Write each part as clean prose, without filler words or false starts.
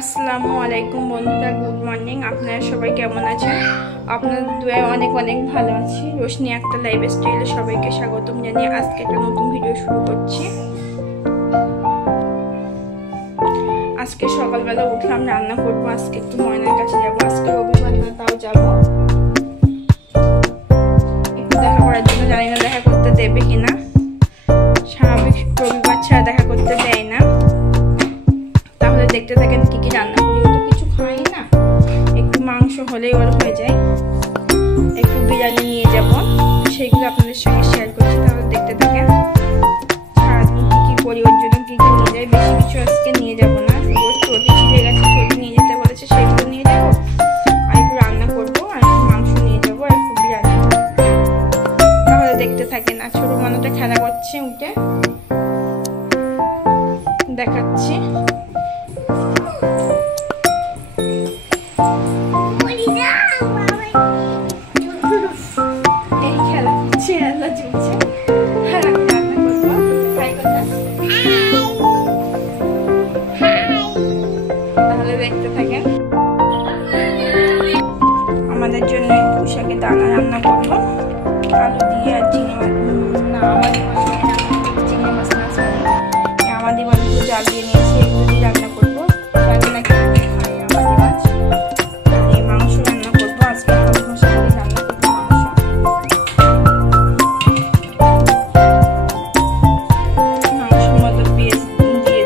আসসালামু আলাইকুম বন্ধুরা, গুড মর্নিং। আপনারা সবাই কেমন আছেন? আপনাদের দোয়ায় অনেক অনেক ভালো আছি। রোশনি একটা লাইফস্টাইলে সবাইকে স্বাগতম জানিয়ে আজকে একটা নতুন ভিডিও শুরু করছি। আজকে সকালবেলা উঠলাম, রান্না করবো। আজকে একটু ময়নার কাছে যাবো। আজকে রবিবার না, তাও যাবো একটু দেখা করার জন্য। জানি না দেখা করতে দেবে কিনা, স্বাভাবিক রবিবার ছাড়া দেখা করতে দেয় না। তাহলে দেখতে থাকেন কি কি রান্না করি। ও তো কিছু খাই না, একটু মাংস হলেই ওর হয়ে যায়। একটু বিরিয়ানি নিয়ে যাব, সেইগুলো আপনাদের সঙ্গে শেয়ার করছি। তাহলে দেখতে থাকেন সারাদিন কি কি করি, ওর জন্য কি কি নিয়ে যাই। বেশি কিছু আজকে নিয়ে যাব না, ওর চটি ছিঁড়ে গেছে, চটি নিয়ে যেতে বলেছে, সেগুলো নিয়ে যাবো। আর একটু রান্না করবো, আর একটু মাংস নিয়ে যাবো, আর একটু বিরিয়ানি। তাহলে দেখতে থাকেন। আর ছোট মানুষটা খেলা করছে, উঠে দেখাচ্ছি। দেখতে থাকেন। আমাদের জন্য পুঁইশাকের দানা রান্না করবো, আলু দিয়ে। আর চিংড়ি মাছ না, চিংড়ি মাছ না, আমাদের মাছ জাল দিয়ে নিয়েছি, এগুলো দিয়ে রান্না করবো। জানি না কি খাই আমাদের মাছ। এই মাংস রান্না করবো আজকে, আলু মশলা দিয়ে রান্না করবো মাংস। মাংসের মধ্যে পেঁয়াজ দিয়ে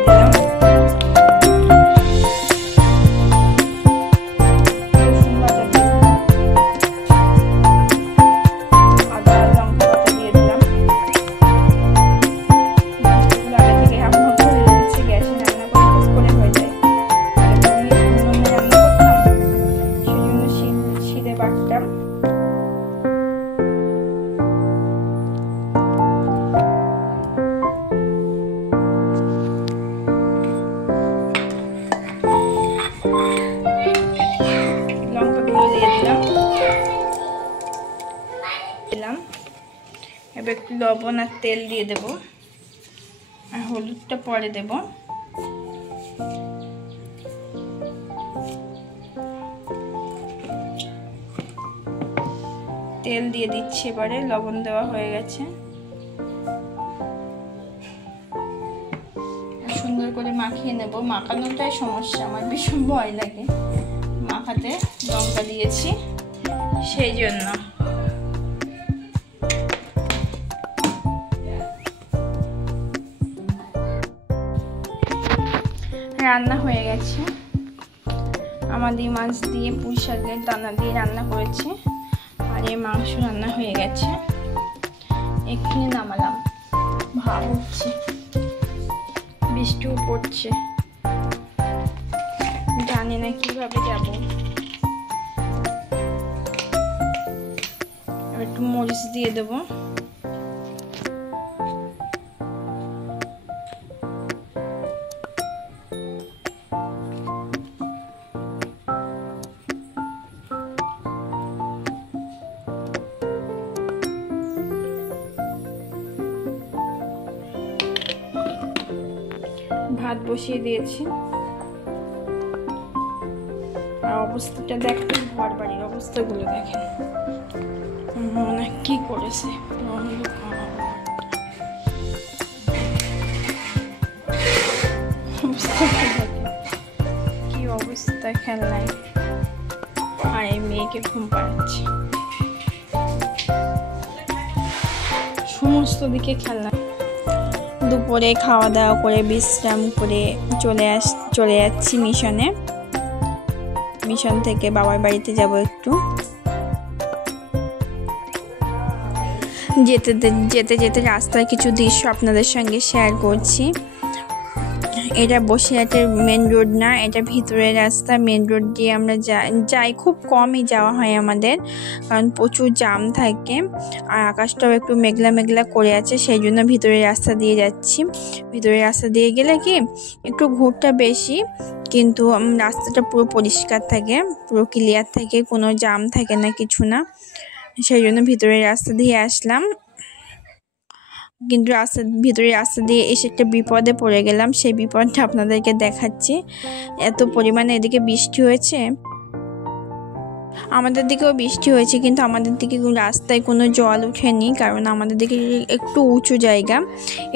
দিলাম, এবার একটু লবণ আর তেল দিয়ে দেব, আর হলুদটা পরে দেব। তেল দিয়ে দিচ্ছি, এবারে লবণ দেওয়া হয়ে গেছে। সুন্দর করে মাখিয়ে নেব। মাখানোটাই সমস্যা, আমার ভীষণ ভয় লাগে মাখাতে। লঙ্কা দিয়েছি সেই জন্য। রান্না হয়ে গেছে। আমাদের মাছ দিয়ে পুঁইশাকের দানা দিয়ে রান্না করেছি, আর এই মাংস রান্না হয়ে গেছে। এক্ষুনি নামালাম, ভাব উঠছে, বৃষ্টিও পড়ছে, জানি না কিভাবে যাব। একটু মরিচ দিয়ে দেবো। ভাত বসিয়ে দিয়েছি। আর অবস্থাটা দেখেন, ঘর বাড়ির অবস্থাগুলো দেখেন, মনে কি করেছে। কি অবস্থা খেলনায়। আর এই মেয়েকে ঘুম পাড়াচ্ছে, সমস্ত দিকে খেলনা। দুপুরে খাওয়া দাওয়া করে বিশ্রাম করে চলে যাচ্ছি মিশনে। মিশন থেকে বাবার বাড়িতে যাব একটু। যেতে যেতে রাস্তার কিছু দৃশ্য আপনাদের সঙ্গে শেয়ার করছি। এটা বসিরহাটের মেন রোড না, এটা ভিতরের রাস্তা। মেন রোড দিয়ে আমরা যাই, খুব কমই যাওয়া হয় আমাদের, কারণ প্রচুর জাম থাকে। আর আকাশটাও একটু মেঘলা মেঘলা করে আছে, সেই জন্য ভিতরের রাস্তা দিয়ে যাচ্ছি। ভিতরের রাস্তা দিয়ে গেলে কি একটু ঘুরটা বেশি, কিন্তু রাস্তাটা পুরো পরিষ্কার থাকে, পুরো ক্লিয়ার থাকে, কোনো জাম থাকে না, কিছু না। সেই জন্য ভিতরের রাস্তা দিয়ে আসলাম। কিন্তু ভিতরে রাস্তা দিয়ে এসে একটা বিপদে পড়ে গেলাম। সেই বিপদটা আপনাদেরকে দেখাচ্ছি। এত পরিমাণে এদিকে বৃষ্টি হয়েছে, আমাদের দিকেও বৃষ্টি হয়েছে, কিন্তু আমাদের দিকে রাস্তায় কোনো জল ওঠেনি, কারণ আমাদের দিকে একটু উঁচু জায়গা,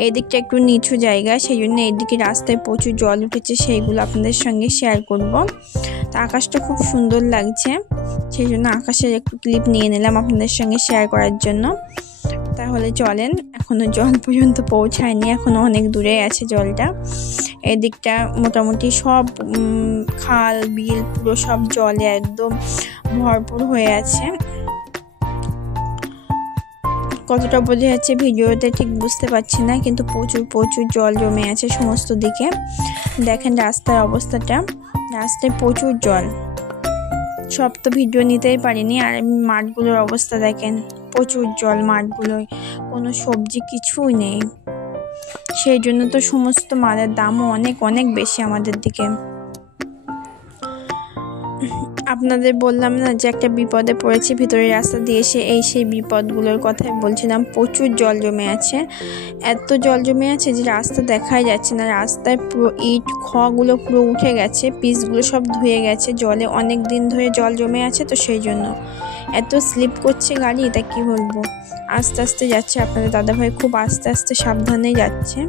এই দিকটা একটু নিচু জায়গা, সেই জন্য এদিকে রাস্তায় প্রচুর জল উঠেছে। সেইগুলো আপনাদের সঙ্গে শেয়ার করব। তো আকাশটা খুব সুন্দর লাগছে, সেই জন্য আকাশের একটু ক্লিপ নিয়ে নিলাম আপনাদের সঙ্গে শেয়ার করার জন্য। তাহলে চলেন, এখনো জল পর্যন্ত পৌঁছায়নি, এখনো অনেক দূরে আছে জলটা। এদিকটা মোটামুটি সব খাল বিল পুরো সব জলে একদম ভরপুর হয়ে আছে। কতটা বোঝা যাচ্ছে ভিডিওতে ঠিক বুঝতে পারছি না, কিন্তু প্রচুর প্রচুর জল জমে আছে সমস্ত দিকে। দেখেন রাস্তার অবস্থাটা, রাস্তায় প্রচুর জল। সব তো ভিডিও নিতেই পারিনি। আর মাঠগুলোর অবস্থা দেখেন, প্রচুর জল মাঠগুলোয়, কোনো সবজি কিছুই নেই। সেই জন্য তো সমস্ত মালের দামও অনেক অনেক বেশি আমাদের দিকে। আপনাদের বললাম না যে একটা বিপদে পড়েছি ভিতরে রাস্তা দিয়ে এসে, সেই বিপদগুলোর কথাই বলছিলাম। প্রচুর জল জমে আছে, এত জল জমে আছে যে রাস্তা দেখাই যাচ্ছে না। রাস্তায় পুরো ইট খগুলো পুরো উঠে গেছে, পিচগুলো সব ধুয়ে গেছে, জলে অনেক দিন ধরে জল জমে আছে, তো সেই জন্য এত স্লিপ করছে গাড়ি, তা কি বলবো। আস্তে আস্তে যাচ্ছে, আপনাদের দাদাভাই খুব আস্তে আস্তে সাবধানে যাচ্ছে।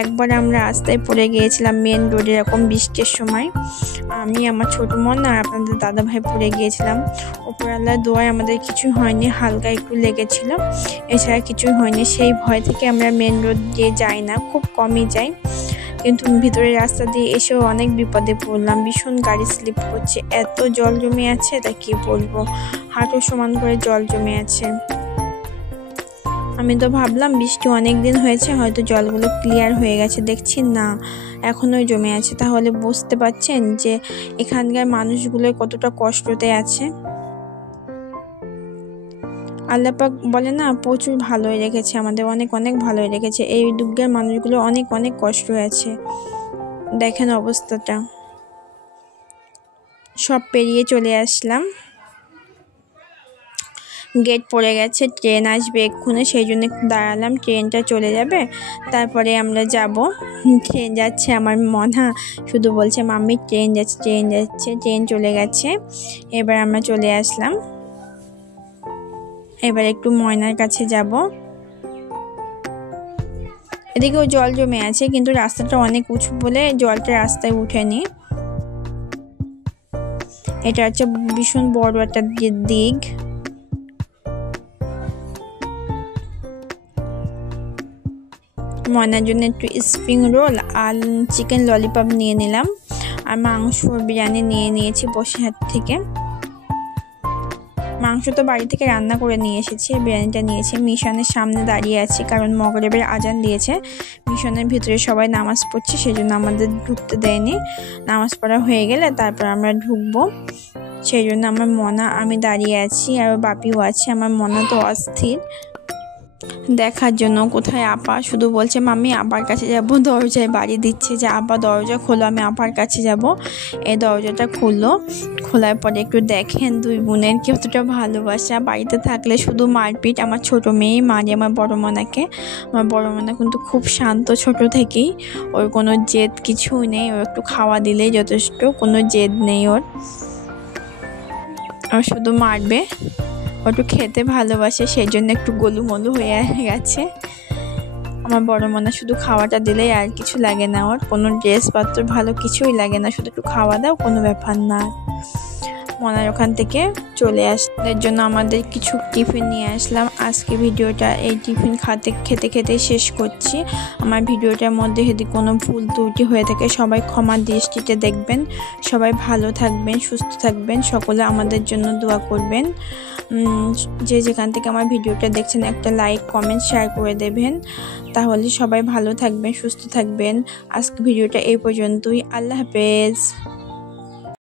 একবার আমরা রাস্তায় পড়ে গিয়েছিলাম মেন রোডে, এরকম বৃষ্টির সময়। আমি, আমার ছোট বোন আর আপনাদের দাদাভাই পড়ে গিয়েছিলাম। উপরওয়ালার দোয়ায় আমাদের কিছু হয়নি, হালকা একটু লেগেছিল, এছাড়া কিছুই হয়নি। সেই ভয় থেকে আমরা মেন রোড দিয়ে যাই না, খুব কমই যাই। কিন্তু ভিতরের রাস্তা দিয়ে এসেও অনেক বিপদে পড়লাম, ভীষণ গাড়ি স্লিপ করছে, এত জল জমে আছে তা কি বলবো, হাঁটু সমান করে জল জমে আছে। আমি তো ভাবলাম বৃষ্টি অনেক দিন হয়েছে, হয়তো জলগুলো ক্লিয়ার হয়ে গেছে, দেখছি না, এখনো জমে আছে। তাহলে বুঝতে পারছেন যে এখানকার মানুষগুলো কতটা কষ্টতে আছে। আল্লাহ পাক বলে না, প্রচুর ভালোই রেখেছে আমাদের, অনেক অনেক ভালোই রেখেছে। এই দুর্গের মানুষগুলো অনেক অনেক কষ্ট আছে। দেখেন অবস্থাটা। সব পেরিয়ে চলে আসলাম, গেট পড়ে গেছে, ট্রেন আসবে এক্ষুনি, সেই জন্য দাঁড়ালাম। ট্রেনটা চলে যাবে, তারপরে আমরা যাব। ট্রেন যাচ্ছে, আমার মনা শুধু বলছে মাম্মি ট্রেন যাচ্ছে, ট্রেন যাচ্ছে। ট্রেন চলে গেছে, এবার আমরা চলে আসলাম। এবার একটু ময়নার কাছে যাব। এদিকেও জল জমে আছে, কিন্তু রাস্তাটা অনেক উঁচু বলে জলটা রাস্তায় উঠেনি। এটা হচ্ছে ভীষণ বড় একটা দিক। ময়নার জন্য একটু স্প্রিং রোল আর চিকেন ললিপপ নিয়ে নিলাম, আর মাংস বিরিয়ানি নিয়ে নিয়েছি বসিরহাট থেকে। মাংস তো বাড়ি থেকে রান্না করে নিয়ে এসেছি, বিরিয়ানিটা নিয়েছি। মিশনের সামনে দাঁড়িয়ে আছি, কারণ মগরিবের আজান দিয়েছে। মিশনের ভিতরে সবাই নামাজ পড়ছে, সেই জন্য আমাদের ঢুকতে দেয়নি। নামাজ পড়া হয়ে গেলে তারপর আমরা ঢুকবো, সেই জন্য আমার মনা, আমি দাঁড়িয়ে আছি, আর বাপিও আছে। আমার মনা তো অস্থির দেখার জন্য কোথায় আপা, শুধু বলছে মাম্মি আপার কাছে যাব। দরজায় বাড়ি দিচ্ছে যে আপা দরজা খোলো, আমি আপার কাছে যাব। এই দরজাটা খুললো, খোলার পরে একটু দেখেন দুই বোনের কতটা ভালোবাসা। বাড়িতে থাকলে শুধু মারপিট। আমার ছোট মেয়ে মারে আমার বড় মনাকে। আমার বড় মনা কিন্তু খুব শান্ত ছোট থেকেই, ওর কোনো জেদ কিছুই নেই, ওর একটু খাওয়া দিলেই যথেষ্ট, কোনো জেদ নেই ওর। আর শুধু মারবে, একটু খেতে ভালোবাসে, সেই জন্য একটু গোলুমলু হয়ে গেছে। আমার বড় মনা শুধু খাওয়াটা দিলেই, আর কিছু লাগে না ওর, কোনো ড্রেসপত্র ভালো কিছুই লাগে না, শুধু একটু খাওয়া দাও, কোনো ব্যাপার না। মনার ওখান থেকে চলে আসার জন্য আমাদের কিছু টিফিন নিয়ে আসলাম। আজকে ভিডিওটা এই টিফিন খেতে খেতে শেষ করছি। আমার ভিডিওটার মধ্যে যদি কোনো ভুল ত্রুটি হয়ে থাকে সবাই ক্ষমা দৃষ্টিতে দেখবেন। সবাই ভালো থাকবেন, সুস্থ থাকবেন, সকলে আমাদের জন্য দোয়া করবেন। যে যেখান থেকে আমার ভিডিওটা দেখছেন একটা লাইক কমেন্ট শেয়ার করে দেবেন, তাহলে সবাই ভালো থাকবেন, সুস্থ থাকবেন। আজকে ভিডিওটা এই পর্যন্তই। আল্লাহ হাফেজ।